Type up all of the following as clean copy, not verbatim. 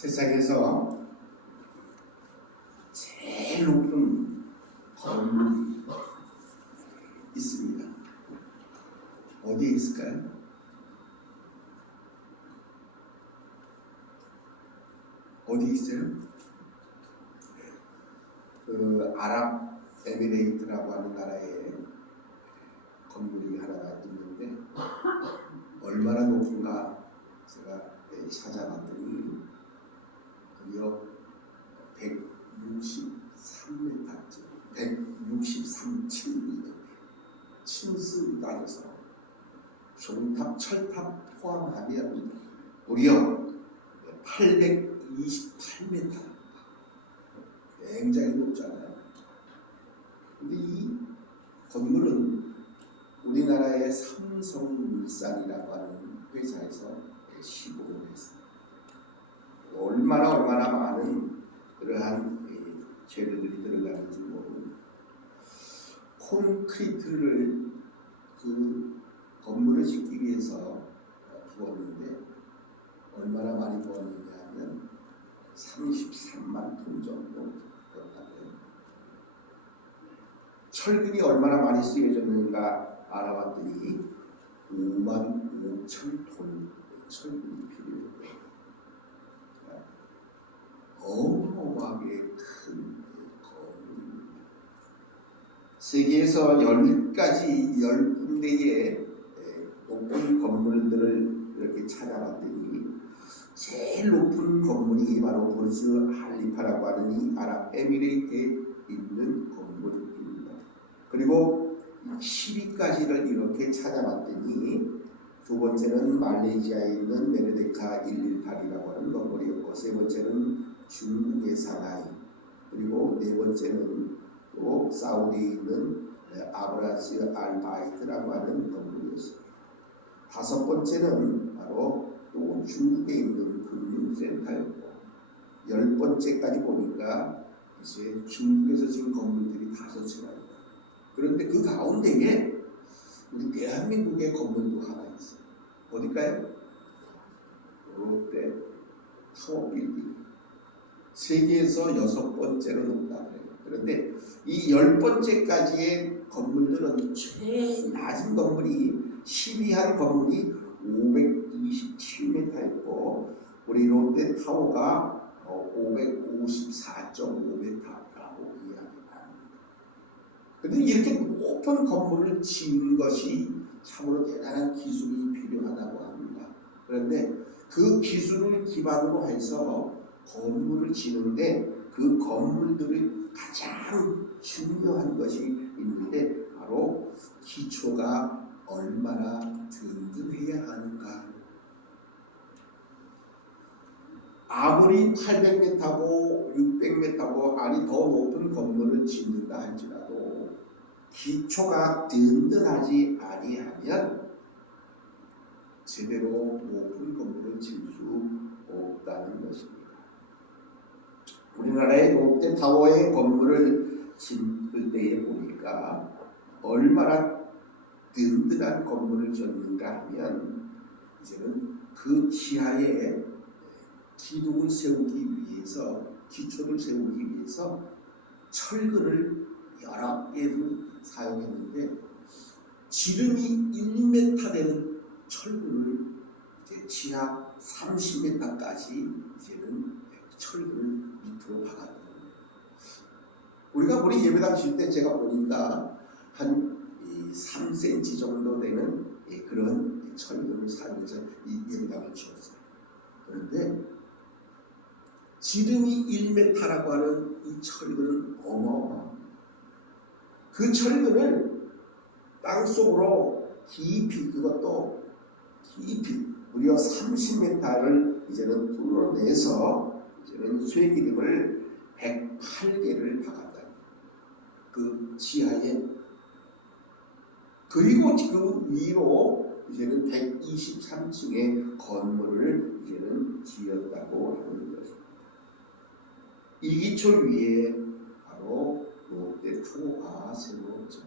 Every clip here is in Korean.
세상에서 제일 높은 건물이 있습니다. 어디에 있을까요? 어디 있어요? 그 아랍에미레이트라고 하는 나라에 건물이 하나가 있는데 얼마나 높은가 제가 찾아봤더니 무려 163m쯤, 163층이에요. 층수를 따져서 종탑, 철탑 포함하면 무려 828m. 굉장히 높잖아요. 근데 이 건물은 우리나라의 삼성물산이라고 하는 회사에서 시공을 했습니다. 얼마나 많은 그러한 재료들이 들어가는지 모르는 콘크리트를 그 건물을 짓기 위해서 부었는데 얼마나 많이 부었느냐 하면 33만 톤 정도 부었다고요. 철근이 얼마나 많이 쓰여졌는가 알아봤더니 5만 5천 톤 철근이 필요해요. 어마어마하게 큰 건물입니다. 세계에서 10군데의 높은 건물들을 이렇게 찾아봤더니 제일 높은 건물이 바로 부르즈 할리파라고 하는 이 아랍에미레이트에 있는 건물입니다. 그리고 10위까지를 이렇게 찾아봤더니 두 번째는 말레이시아에 있는 메르데카 118이라고 하는 건물이었고, 세 번째는 중국의 상하이, 그리고 네 번째는 또 사우디에 있는 아브라즈 알바이트라고 하는 건물이었습니다. 다섯 번째는 바로 또 중국에 있는 금융센터였고, 10번째까지 보니까 이제 중국에서 지은 건물들이 5채가 있다. 그런데 그 가운데에 우리 대한민국의 건물도 하나 있어요. 어딜까요? 롯데 타워 빌딩. 세계에서 6번째로 높다고 해요. 그런데 이 10번째까지의 건물들은 제일 낮은 건물이 12한 건물이 527m였고 우리 롯데 타워가 554.5m라고 이야기합니다. 그런데 이렇게 높은 건물을 지은 것이 참으로 대단한 기술이 필요하다고 합니다. 그런데 그 기술을 기반으로 해서 건물을 지는데 그 건물들이 가장 중요한 것이 있는데 바로 기초가 얼마나 든든해야 하는가. 아무리 800m고 600m고 아니 더 높은 건물을 짓는다 할지라도 기초가 든든하지 아니하면 제대로 높은 건물을 질 수 없다는 것입니다. 우리나라의 롯데타워의 건물을 짓을 때에 보니까 얼마나 든든한 건물을 짓는가 하면 이제는 그 지하에 기둥을 세우기 위해서 기초를 세우기 위해서 철근을 여러 개를 사용했는데 지름이 1m 되는 철근을 이제 지하 30m까지 이제는 철근을 밑으로 박았거든요. 우리가 우리 예배당 칠 때 제가 보니까 한 3cm 정도 되는 그런 철근을 사용해서 이 예배당을 치웠어요. 그런데 지름이 1m라고 하는 이 철근은 어마어마합니다. 그 철근을 땅속으로 깊이, 그것도 깊이 무려 30m를 이제는 뚫어내서 이제는 쇠기둥을 108개를 박았다. 그 지하에. 그리고 그 위로 이제는 123층의 건물을 이제는 지었다고 하는 것입니다. 이 기초 위에 바로 롯데 타워가 세워졌다는 것.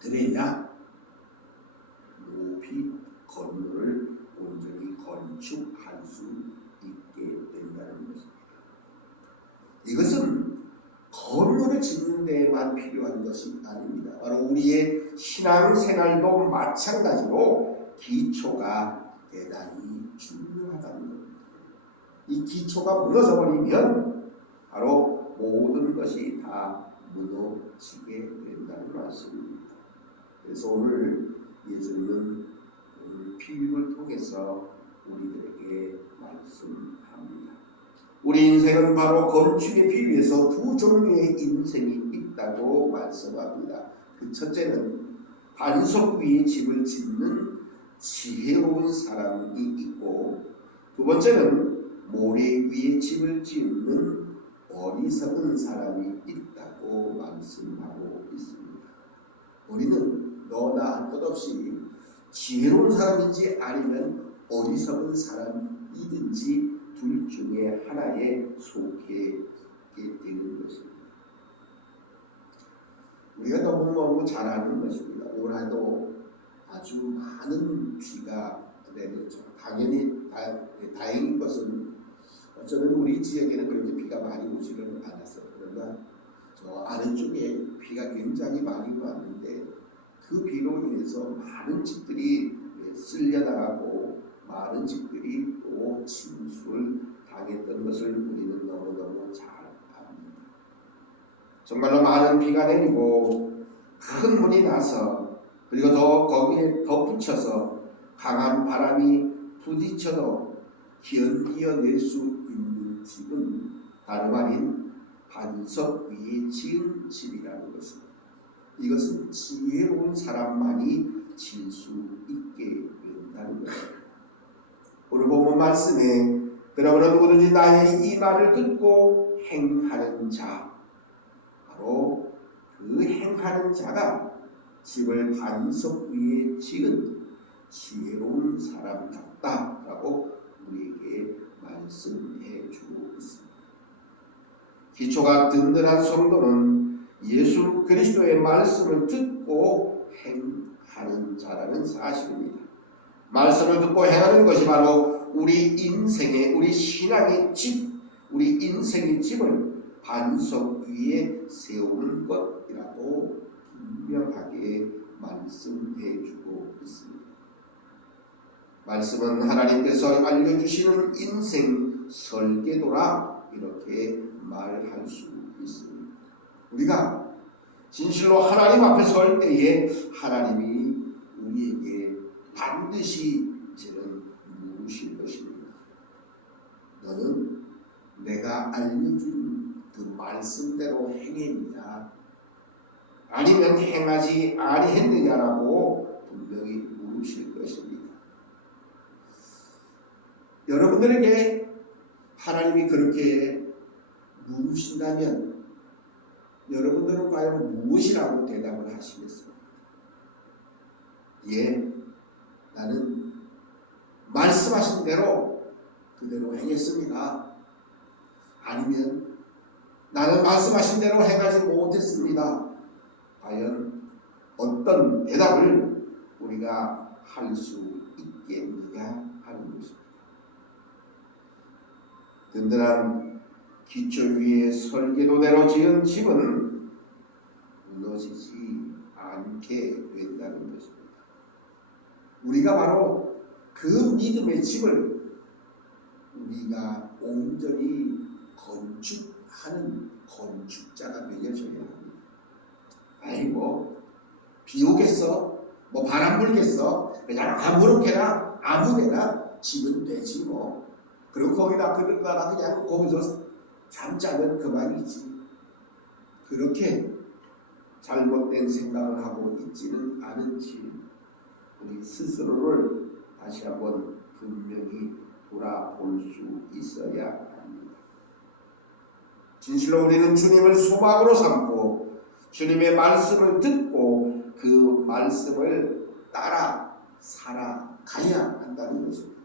그래야 높이 건물을 온전히 건축할 수 이것은 건물을 짓는 데에만 필요한 것이 아닙니다. 바로 우리의 신앙생활도 마찬가지로 기초가 대단히 중요하다는 겁니다. 이 기초가 무너져버리면 바로 모든 것이 다 무너지게 된다는 말씀입니다. 그래서 오늘 예수님은 오늘 비유를 통해서 우리들에게 말씀합니다. 우리 인생은 바로 건축에 비유해서 두 종류의 인생이 있다고 말씀합니다. 그 첫째는 반석 위에 집을 짓는 지혜로운 사람이 있고, 두 번째는 모래 위에 집을 짓는 어리석은 사람이 있다고 말씀하고 있습니다. 우리는 너나 할 것 없이 지혜로운 사람인지 아니면 어리석은 사람이든지 둘 중에 하나에 속해 있게 되는 것입니다. 우리가 너무너무 잘 아는 것입니다. 올해도 아주 많은 비가 내렸죠. 당연히 다행인 것은 어쩌면 우리 지역에는 그렇게 비가 많이 오지는 않았어요. 그러나 저 아래쪽에 비가 굉장히 많이 왔는데 그 비로 인해서 많은 집들이 쓸려나가고 많은 집들이 또 침수를 당했던 것을 우리는 너무너무 잘 압니다. 정말로 많은 비가 내리고 큰 물이 나서, 그리고 거기에 덧붙여서 강한 바람이 부딪혀도 견디어낼 수 있는 집은 다름 아닌 반석 위에 지은 집이라는 것입니다. 이것은 지혜로운 사람만이 질 수 있게 된다는 것입니다. 오늘 본문 말씀에 그러므로 누구든지 나의 이 말을 듣고 행하는 자, 바로 그 행하는 자가 집을 반석 위에 지은 지혜로운 사람 같다라고 우리에게 말씀해 주고 있습니다. 기초가 든든한 성도는 예수 그리스도의 말씀을 듣고 행하는 자라는 사실입니다. 말씀을 듣고 행하는 것이 바로 우리 인생의, 우리 신앙의 집, 우리 인생의 집을 반석 위에 세우는 것이라고 분명하게 말씀해 주고 있습니다. 말씀은 하나님께서 알려주시는 인생 설계도라 이렇게 말할 수 있습니다. 우리가 진실로 하나님 앞에 설 때에 하나님이 우리에게 반드시 이제는 물으실 것입니다. 너는 내가 알려준 그 말씀대로 행했느냐 아니면 행하지 아니했느냐라고 분명히 물으실 것입니다. 여러분들에게 하나님이 그렇게 물으신다면 여러분들은 과연 무엇이라고 대답을 하시겠습니까? 예, 나는 말씀하신 대로 그대로 행했습니다. 아니면 나는 말씀하신 대로 행하지 못했습니다. 과연 어떤 대답을 우리가 할 수 있겠느냐 하는 것입니다. 든든한 기초 위에 설계도대로 지은 집은 무너지지 않게 된다는 것입니다. 우리가 바로 그 믿음의 집을 우리가 온전히 건축하는 건축자가 되어져야 합니다. 아이고 비 오겠어? 뭐 바람 불겠어? 그냥 아무렇게나 아무데나 집은 되지 뭐. 그리고 거기다 그들다가 그냥 거기서 잠자면 그만이지. 그렇게 잘못된 생각을 하고 있지는 않은지 우리 스스로를 다시 한번 분명히 돌아볼 수 있어야 합니다. 진실로 우리는 주님을 소망으로 삼고 주님의 말씀을 듣고 그 말씀을 따라 살아가야 한다는 것입니다.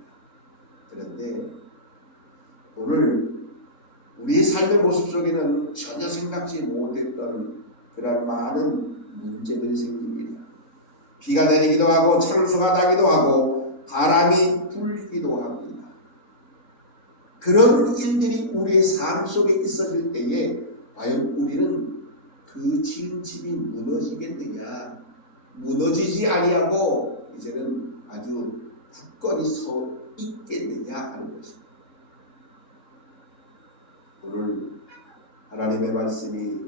그런데 오늘 우리 삶의 모습 속에는 전혀 생각지 못했던 그런 많은 문제들이 생깁니다. 비가 내리기도 하고 창수가 나기도 하고 바람이 불기도 합니다. 그런 일들이 우리의 삶 속에 있어질 때에 과연 우리는 그 지은 집이 무너지겠느냐? 무너지지 아니하고 이제는 아주 굳건히 서 있겠느냐 하는 것입니다. 오늘 하나님의 말씀이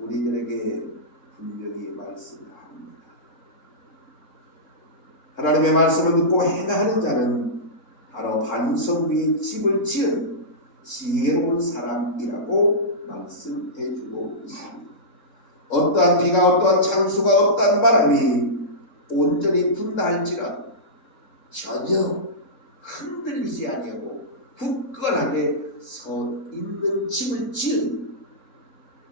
우리들에게 분명히 말씀합니다. 하나님의 말씀을 듣고 행하는 자는 바로 반석 위에 집을 지은 지혜로운 사람이라고 말씀해주고 있습니다. 어떠한 비가 어떠한 창수가 어떠한 바람이 온전히 분다 할지라도 전혀 흔들리지 아니하고 굳건하게 서 있는 집을 지은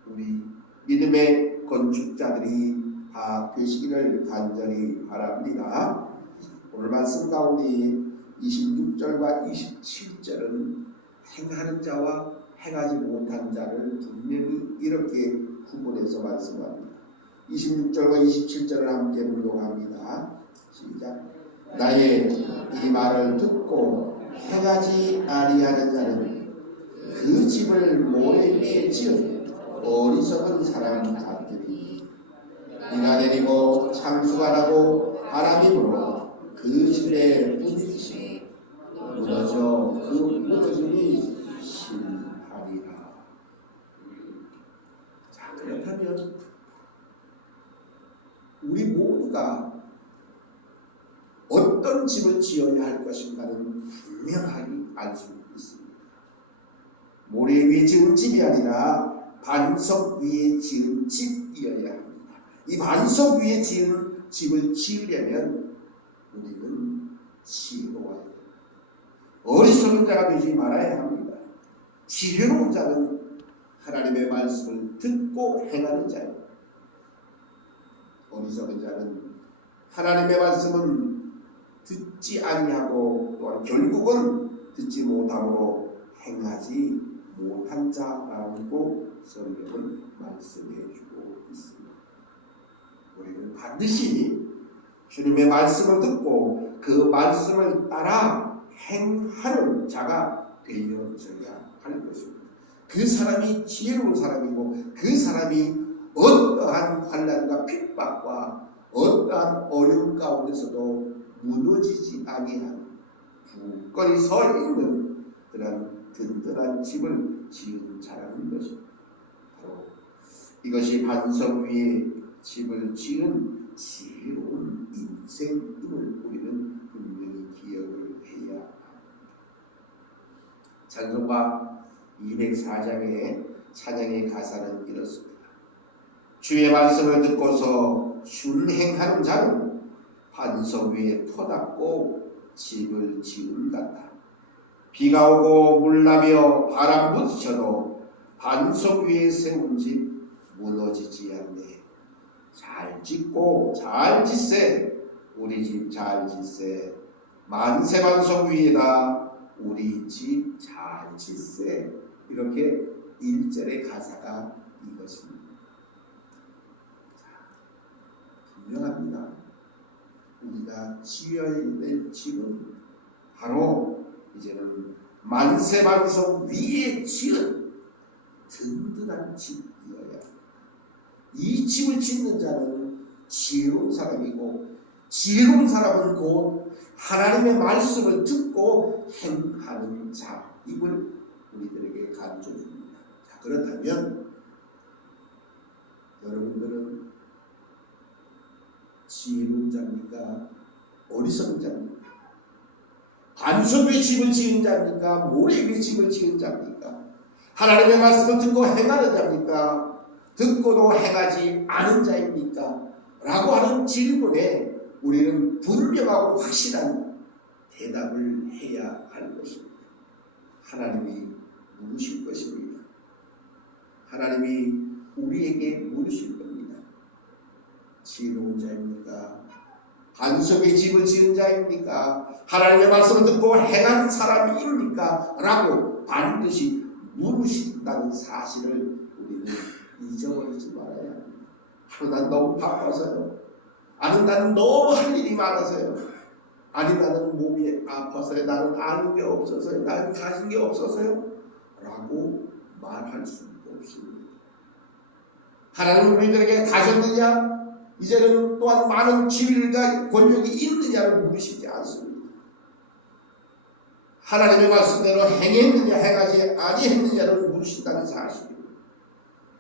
우리 믿음의 건축자들이 다 되시기를 간절히 바랍니다. 오늘 말씀 가운데 26절과 27절은 행하는 자와 행하지 못한 자를 분명히 이렇게 구분해서 말씀합니다. 26절과 27절을 함께 불독합니다. 시작. 나의 이 말을 듣고 행하지 아니하는 자는 그 집을 모래 위에 지은 어리석은 사람 같으니 비가 내리고 창수가 나고 바람이 불어 그 집에 부딪히며 무너져 그 무너짐이 심하리라. 자, 그렇다면 우리 모두가 어떤 집을 지어야 할 것인가는 분명하게 알 수 있습니다. 모래 위에 지은 집이 아니라 반석 위에 지은 집이어야 합니다. 이 반석 위에 지은 집을 지으려면 우리는 지혜로워야 합니다. 어리석은 자가 되지 말아야 합니다. 지혜로운 자는 하나님의 말씀을 듣고 행하는 자입니다. 어리석은 자는 하나님의 말씀은 듣지 아니하고 또한 결국은 듣지 못함으로 행하지 못한 자라고 성경은 말씀해주고 있습니다. 우리는 반드시 주님의 말씀을 듣고 그 말씀을 따라 행하는 자가 되어져야 할 것입니다. 그 사람이 지혜로운 사람이고 그 사람이 어떠한 환난과 핍박과 어떠한 어려움 가운데서도 무너지지 아니하는 굳건히 서 있는 그런 든든한 집을 지은 자라는 것입니다. 바로 이것이 반석 위에 집을 지은 지혜로운 인생임을 우리는 분명히 기억을 해야 합니다. 찬송가 204장의 찬양의 가사는 이렇습니다. 주의 말씀을 듣고서 순행하는 자는 반석 위에 터닫고 집을 지은 같다. 비가 오고 물나며 바람 부딪혀도 반석 위에 세운 집 무너지지 않네. 잘 짓고 잘 짓세. 우리 집 잘 짓세. 만세 반석 위에다 우리 집 잘 짓세. 이렇게 1절의 가사가 이것입니다. 분명합니다. 우리가 지어야 될 집은 바로 이제는 만세 반석 위에 지은 든든한 집이어야 합니다. 이 집을 짓는 자는 지혜로운 사람이고 지혜로운 사람은 곧 하나님의 말씀을 듣고 행하는 자임을 우리들에게 가르쳐줍니다. 자, 그렇다면 여러분들은 지혜로운 자입니까? 어리석은 자입니까? 반석 위에 집을 지은 자입니까? 모래 위에 집을 지은 자입니까? 하나님의 말씀을 듣고 행하는 자입니까? 듣고도 행하지 않은 자입니까? 라고 하는 질문에 우리는 분명하고 확실한 대답을 해야 할 것입니다. 하나님이 물으실 것입니다. 하나님이 우리에게 물으실 겁니다. 지혜로운 자입니까? 반석의 집을 지은 자입니까? 하나님의 말씀을 듣고 행한 사람입니까? 라고 반드시 물으신다는 사실을 우리는 잊어버리지 말아야 합니다. 난 너무 바빠서요. 난 너무 할 일이 많아서요. 아니 나는 몸이 아파서요, 나는 아는 게 없어서요, 나는 가진 게 없어서요 라고 말할 수 없습니다. 하나님은 우리들에게 가졌느냐, 이제는 또한 많은 지위가 권력이 있느냐를 물으시지 않습니다. 하나님의 말씀대로 행했느냐 행하지 아니했느냐를 물으신다는 사실입니다.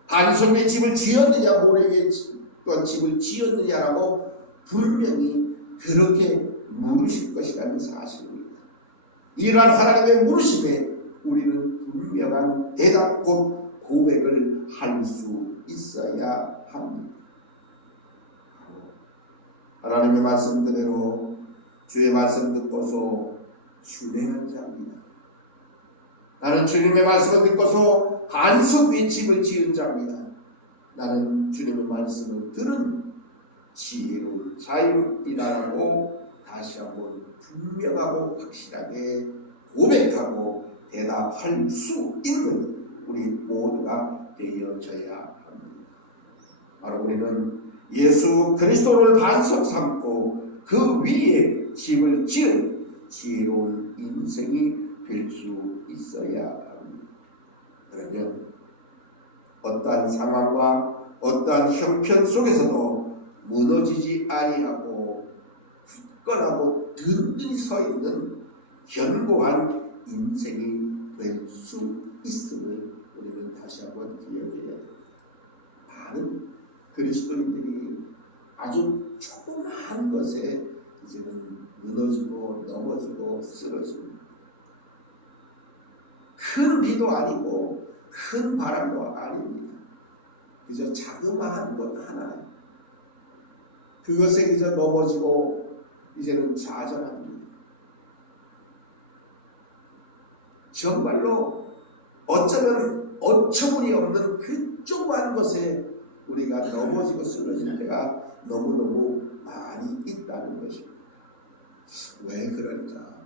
반석 위에 집을 지었느냐 모래 위에 또한 집을 지었느냐라고 분명히 그렇게 물으실 것이라는 사실입니다. 이러한 하나님의 물으심에 우리는 분명한 대답 곧 고백을 할 수 있어야 합니다. 하나님의 말씀 그대로 주의 말씀 듣고서 순행한 자입니다. 나는 주님의 말씀을 듣고서 반석 위에 집을 지은 자입니다. 나는 주님의 말씀을 들은 지혜로운 자유이라고 다시 한번 분명하고 확실하게 고백하고 대답할 수 있는 우리 모두가 되어져야 합니다. 바로 우리는 예수 그리스도를 반석 삼고 그 위에 집을 지은 지혜로운 인생이 될 수 있어야 합니다. 그러면 어떠한 상황과 어떠한 형편 속에서도 무너지지 아니하고 굳건하고 든든히 서 있는 견고한 인생이 될 수 있음을 우리는 다시 한번 기억해야 됩니다. 많은 그리스도인들이 아주 조그마한 것에 이제는 무너지고 넘어지고 쓰러집니다. 큰 비도 아니고 큰 바람도 아닙니다. 그저 자그마한 것 하나, 그것에 그저 넘어지고 이제는 좌절합니다. 정말로 어쩌면 어처구니 없는 그 조그마한 것에 우리가 넘어지고 쓰러질 때가 너무너무 많이 있다는 것입니다. 왜 그럴까?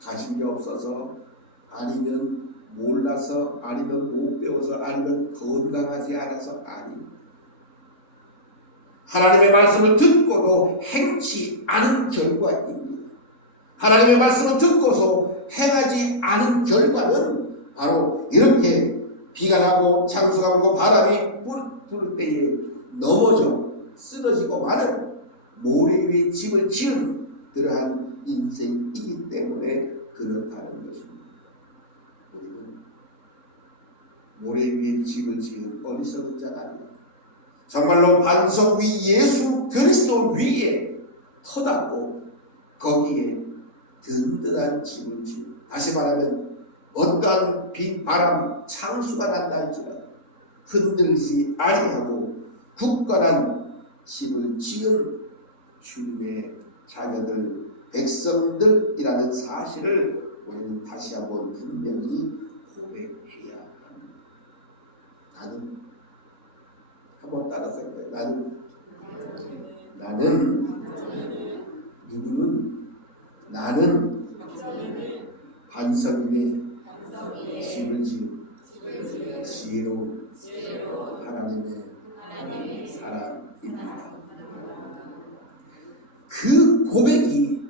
가진 게 없어서, 아니면 몰라서, 아니면 못 배워서, 아니면 건강하지 않아서 아닙니다. 하나님의 말씀을 듣고도 행치 않은 결과입니다. 하나님의 말씀을 듣고서 행하지 않은 결과는 바로 이렇게 비가 나고 창수가 불고 바람이 불 때에 넘어져 쓰러지고 마는 모래 위에 집을 지은 그러한 인생이기 때문에 그렇다는 것입니다. 우리는 모래 위에 집을 지은 어리석은 자가 아닙니다. 정말로 반석 위 예수 그리스도 위에 터닫고 거기에 든든한 집을 지은, 다시 말하면 어떠한 비, 바람, 창수가 난다 할지라도 흔들리지 아니하고 굳건한 집을 지은 주님의 자녀들, 백성들이라는 사실을 우리는 다시 한번 분명히 고백해야 합니다. 나는 한번 따라서 해봐요. 나는 누구는 나는 반석 위에 집을 지은 지혜로운 하나님의 사람입니다. 그 고백이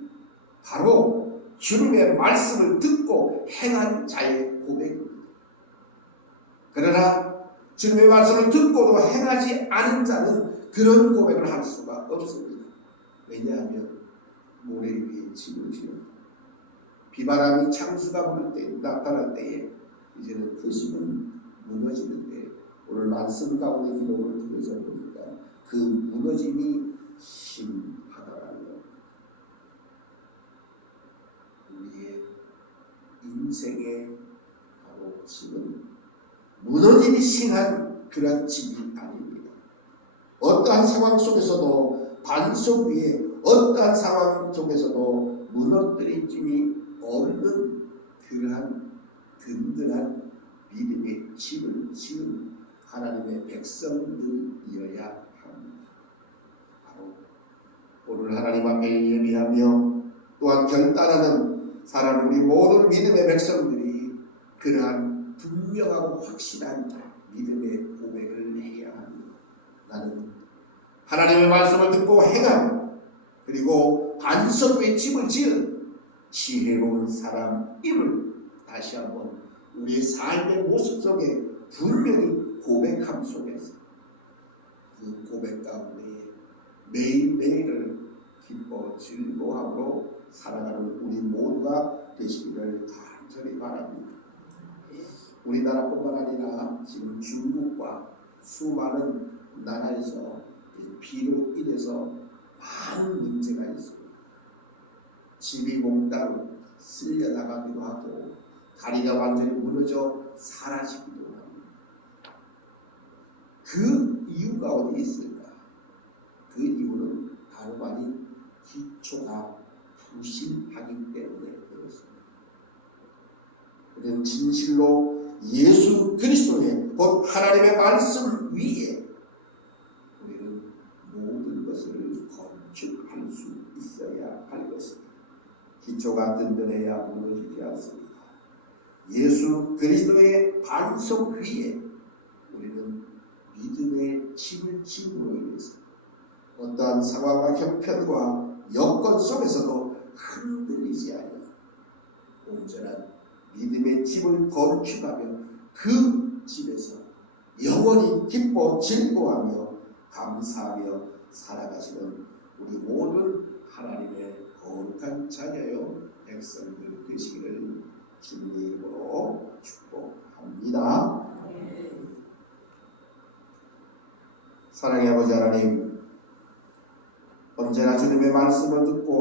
바로 주님의 말씀을 듣고 행한 자의 고백입니다. 그러나 주님의 말씀을 듣고도 행하지 않은 자는 그런 고백을 할 수가 없습니다. 왜냐하면 모래 위에 집을 지은 비바람이 창수가 불 때, 나타날 때에 이제는 그 집은 무너지는데, 오늘 말씀 가운데 기록을 통해서 보니까 그 무너짐이 심하더라고요. 우리의 인생의 바로 집은 무너짐이 심한 그런 집이 아닙니다. 어떠한 상황 속에서도 반석 위에 어떠한 상황 속에서도 무너뜨림이 없는 그러한 든든한 믿음의 집을 지은 하나님의 백성들이어야 합니다. 바로 오늘 하나님 앞에 예비하며 또한 결단하는 사랑하는 우리 모든 믿음의 백성들이 그러한 분명하고 확실한 믿음의 고백을 해야 합니다. 나는 하나님의 말씀을 듣고 행한 그리고 반석 위에 집을 지은 지혜로운 사람임을 다시 한번 우리의 삶의 모습 속에 분명히 고백함 속에서 그 고백 가운데 매일매일을 기뻐 즐거워함으로 살아가는 우리 모두가 되시기를 간절히 바랍니다. 우리나라뿐만 아니라 지금 중국과 수많은 나라에서 비로 인해서 많은 문제가 있습니다. 집이 몽땅 쓸려나가기도 하고 다리가 완전히 무너져 사라지기도 합니다. 그 이유가 어디 있을까? 그 이유는 다름 아닌 기초가 부실하기 때문에 그렇습니다. 우리는 진실로 예수 그리스도의 곧 하나님의 말씀을 위해 우리는 모든 것을 건축할 수 있어야 할 것입니다. 기초가 든든해야 무너지지 않습니다. 예수 그리스도의 반석 위에 우리는 믿음의 집을 지음으로 인해서 어떠한 상황과 형편과 여건 속에서도 흔들리지 않아 온전한 믿음의 집을 건축하며 그 집에서 영원히 기뻐 즐거워하며 감사하며 살아가시는 우리 모든 하나님의 거룩한 자녀요 백성들 되시기를 주님의 이름으로 축복합니다. 사랑의 아버지 하나님, 언제나 주님의 말씀을 듣고